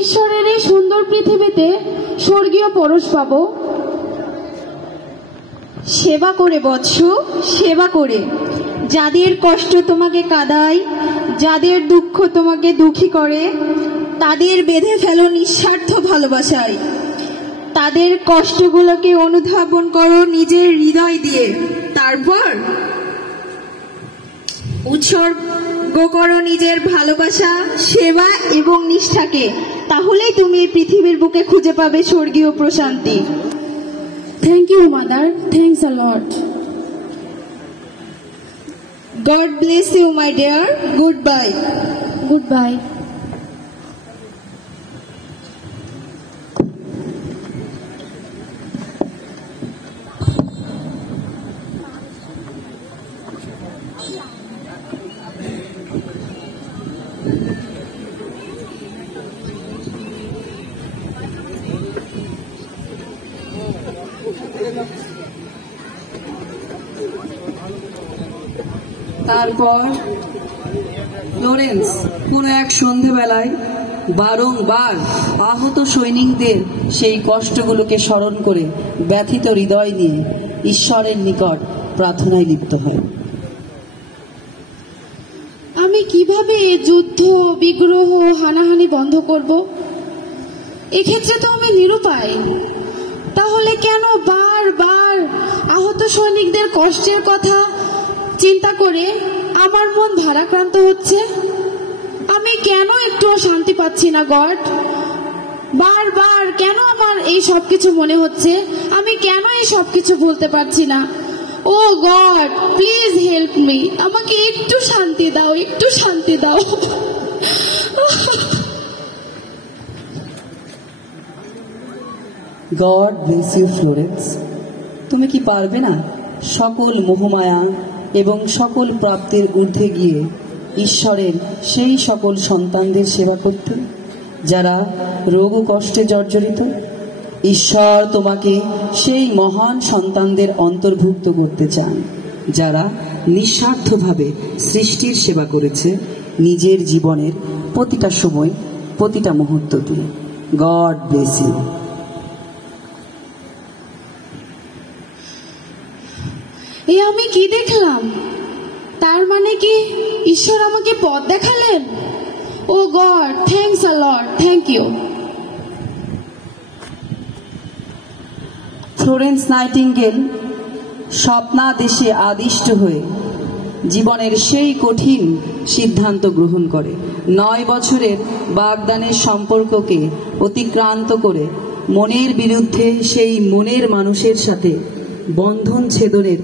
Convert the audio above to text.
ঈশ্বরের এই সুন্দর পৃথিবীতে স্বর্গীয় পরশ পাবো। সেবা করে বৎস, সেবা করে। যাদের কষ্ট তোমাকে কাঁদায়, যাদের দুঃখ তোমাকে দুঃখী করে, তাদের বেঁধে ফেলো নিঃস্বার্থ ভালোবাসায়। তাদের কষ্টগুলোকে অনুধাবন করো নিজের হৃদয় দিয়ে। তারপর উৎসর্গ করো নিজের ভালোবাসা, সেবা এবং নিষ্ঠাকে। তাহলেই তুমি এই পৃথিবীর বুকে খুঁজে পাবে স্বর্গীয় প্রশান্তি। Thank you, Mother. Thanks a lot. God bless you, my dear. Goodbye. Goodbye. তারপর ফ্লোরেন্স কোনো এক সন্ধেবেলায় বারংবার আহত সৈনিকদের সেই কষ্টগুলোকে স্মরণ করে ব্যথিত হৃদয় নিয়ে ঈশ্বরের নিকট প্রার্থনায় লিপ্ত হয়। আমি কিভাবে যুদ্ধ, বিগ্রহ, হানাহানি বন্ধ করব? এক্ষেত্রে তো আমি নিরুপায়। তাহলে কেন বারবার আহত সৈনিকদের কষ্টের কথা চিন্তা করে আমার মন ভারাক্রান্ত হচ্ছে? আমি কেন একটু শান্তি পাচ্ছি না গড? বারবার কেন আমার এই সবকিছু মনে হচ্ছে? আমি কেন এই সবকিছু বলতে পারছি না? Oh God, please help me. আমাকে একটু শান্তি দাও, একটু শান্তি দাও। God bless you Florence. তুমি কি পারবে না সকল মোহমায়া এবং সকল প্রাপ্তির ঊর্ধ্বে গিয়ে ঈশ্বরের সেই সকল সন্তানদের সেবা করতে যারা রোগ ও কষ্টে জর্জরিত? ঈশ্বর তোমাকে সেই মহান সন্তানদের অন্তর্ভুক্ত করতে চান যারা নিঃস্বার্থভাবে সৃষ্টির সেবা করেছে নিজের জীবনের প্রতিটা সময়, প্রতিটা মুহূর্ত দিয়ে। God bless you. এ আমি কি দেখলাম? তার মানে কি ঈশ্বর আমাকে পথ দেখালেন? Oh God, thanks a lot, thank you. Florence Nightingale স্বপ্নাদেশে আদিষ্ট হয়ে জীবনের সেই কঠিন সিদ্ধান্ত গ্রহণ করে 9 বছরের বাগদানের সম্পর্ককে অতিক্রান্ত করে মনের বিরুদ্ধে সেই মনের মানুষের সাথে বন্ধন ছেদনের